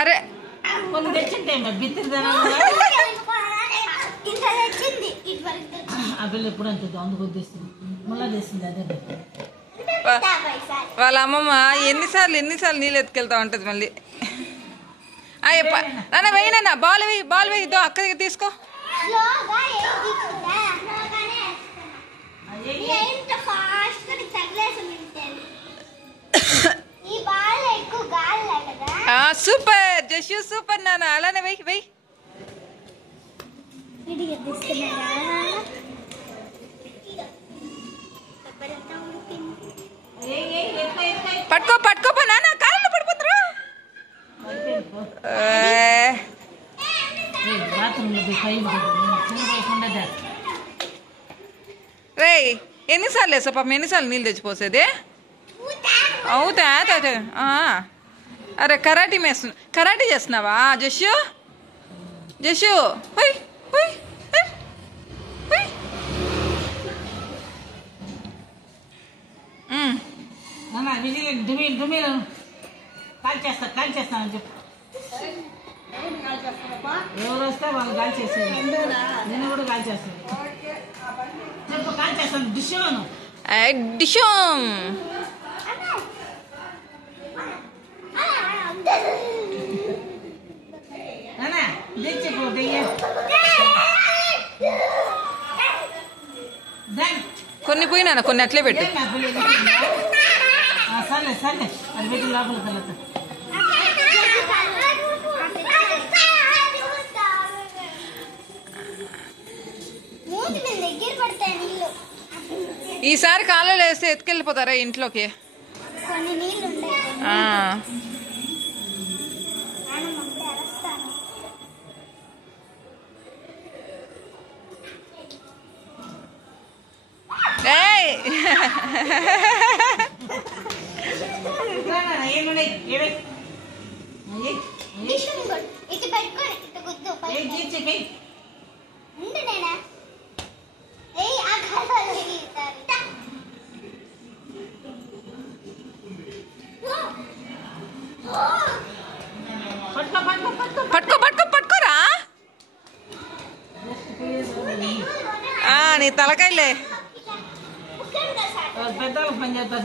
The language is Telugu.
अरे వాళ్ళ అమ్మమ్మ ఎన్నిసార్లు నీళ్ళు ఎత్తుకెళ్తా ఉంటది మళ్ళీ. నాన్న వేయినా బాల్ వేయి ఇద్దో అక్కడికి తీసుకో. సూపర్ జషు సూపర్ నాన్న, అలానే వెయ్యి. పట్టుకో నాన్న, కాళ్ళలో పడిపోతారు. రే ఎన్నిసార్లు వేసా పాపం, ఎన్నిసార్లు నీళ్ళు తెచ్చిపోసేది అవుతా. అరే కరాటీ చేస్తున్నావా జషు? కాల్ చేస్తాను చెప్పు. ఎవరు వస్తే వాళ్ళు కాల్ చేసేది, నేను కూడా కాల్ చేస్తాను. చెప్పు కాల్ చేస్తాను. డిషోను కొన్ని పోయినా కొన్ని అట్లే పెట్టు. సర్లే అది పెట్టి లోపలికి వెళ్తా. ఈసారి కాళ్ళలో వేస్తే ఎత్తుకెళ్ళిపోతారా ఇంట్లోకి? పట్టుకోరా నీ తలకాయలే. పెద్దవాళ్ళకి పని చేస్తారు.